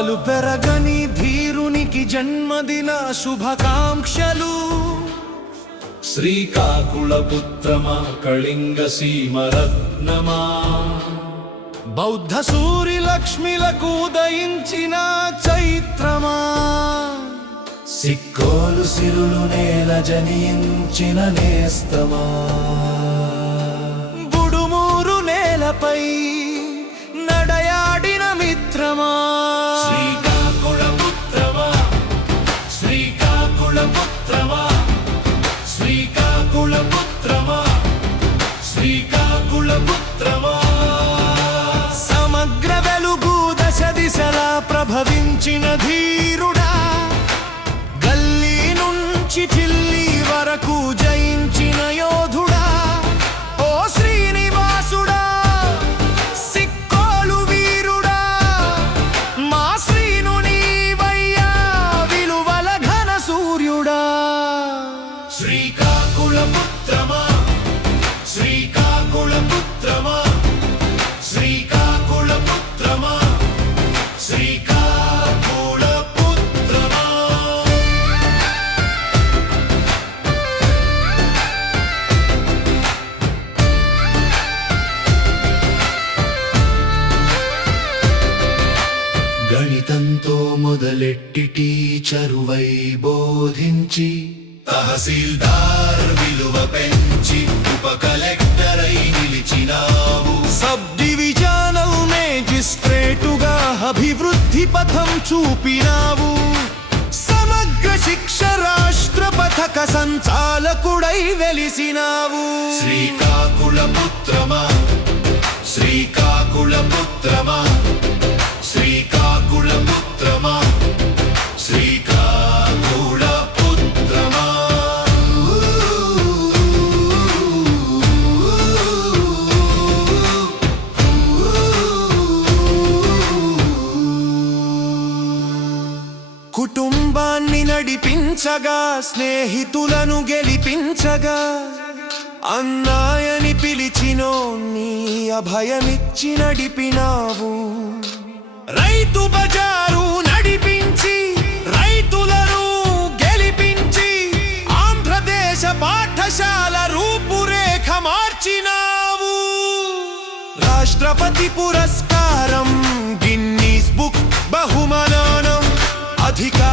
చాలు పెరగని ధీరునికి జన్మదిన శుభాకాంక్షలు. శ్రీకాకుళపుత్రమా కళింగ సీమరత్నమా, బౌద్ధ సూరి లక్ష్మిలకు ఉదయించిన చైత్రమా, సిక్కోలు సిరులు నేల జనించిన నేస్తమా, బుడుమూరు నేలపై నడయాడిన మిత్రమా. శ్రీకాకుళపుత్రమా, శ్రీకాకుళపుత్రమా, శ్రీకాకుళపుత్రమా, శ్రీకాకుళపుత్రమా. సమగ్ర వెలుగు దశ దిశలా ప్రభవించిన ధీరుడా, గల్లీ నుంచి ఢిల్లీ వరకు జయించిన యోధుడా. ఓ శ్రీనివాసుడా, సిక్కోలు వీరుడా, మా శ్రీను నీవయ్యా, విలువల ఘన సూర్యుడా. శ్రీకాకుళపుత్రమా, శ్రీకాకుళపుత్రమా, శ్రీకాకుళపుత్రమా, శ్రీకాకుళపుత్రమా. గణితంతో మొదలెట్టి టీచరువై బోధించి, తహసీల్దార్ విలువ పెంచి ఉప కలెక్టర్ అయి నిలిచినావు. సబ్ డివిజనల్ మేజిస్ట్రేటుగా అభివృద్ధి పథం చూపినావు. సమగ్ర శిక్ష రాష్ట్ర పథక సంచాలకుడై వెలిసినావు. శ్రీకాకుళపుత్రమా, శ్రీకాకుళపుత్రమా, శ్రీకాకుళపుత్రమా, శ్రీకాకుళపుత్రమా. కుటుంబాన్ని నడిపించగా, స్నేహితులను గెలిపించగా, అన్నాయని పిలిచినో నీ అభయమిచ్చి నడిపినావు. రైతు బజారు నడిపించి, రైతులను గెలిపించి, ఆంధ్రదేశ పాఠశాల రూపురేఖ మార్చినావు. రాష్ట్రపతి పురస్కారం, గిన్నీస్ బుక్ బహుమానం, అధికార